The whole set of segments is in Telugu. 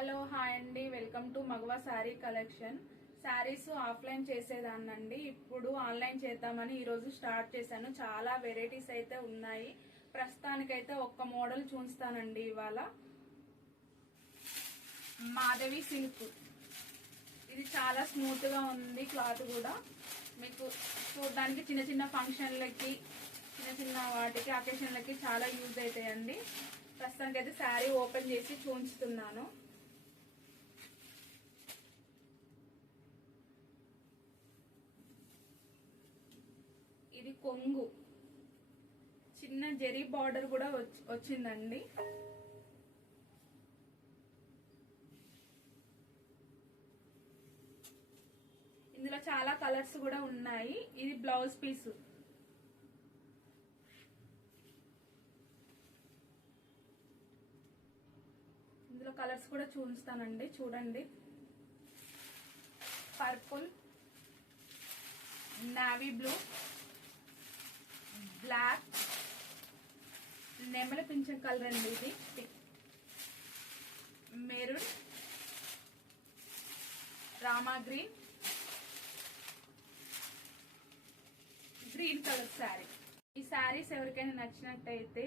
హలో హాయ్ అండి, welcome to Magava sari collection. Saris offline చేసేదాన్నండి, ఇప్పుడు ఆన్లైన్ చేద్దామని ఈ రోజు స్టార్ట్ చేశాను. చాలా వెరైటీస్ అయితే ఉన్నాయి. ప్రస్తుతానికైతే ఒక్క మోడల్ చూస్తానండి. ఇవాళ మాధవి సిల్క్, ఇది చాలా స్మూత్ గా ఉంది. క్లాత్ కూడా మీకు చూడడానికి చిన్న చిన్న ఫంక్షన్లకి, చిన్న చిన్న వాటికి, అకేషన్లకి చాలా యూజ్ అవుతాయండి. ప్రస్తుతానికైతే శారీ ఓపెన్ చేసి చూపిస్తున్నాను. ఇది కొంగు, చిన్న జెరీ బార్డర్ కూడా వచ్చిందండి. ఇందులో చాలా కలర్స్ కూడా ఉన్నాయి. ఇది బ్లౌజ్ పీస్. ఇందులో కలర్స్ కూడా చూపిస్తానండి, చూడండి. పర్పుల్, నావీ బ్లూ, బ్లాక్, నెమలి పింఛం కలర్ అండి. ఇది maroon, Rama green, green colour sari. ఈ శారీస్ ఎవరికైనా నచ్చినట్టయితే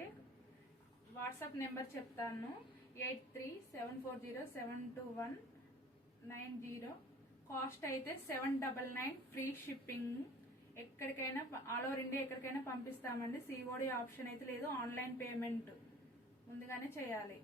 వాట్సాప్ నెంబర్ చెప్తాను, 8374072190. కాస్ట్ అయితే 799, ఫ్రీ షిప్పింగ్. ఎక్కడికైనా ఆల్ ఓవర్ ఇండియా ఎక్కడికైనా పంపిస్తామండి. సిఓడి ఆప్షన్ అయితే లేదు, ఆన్లైన్ పేమెంట్ ముందుగానే చేయాలి.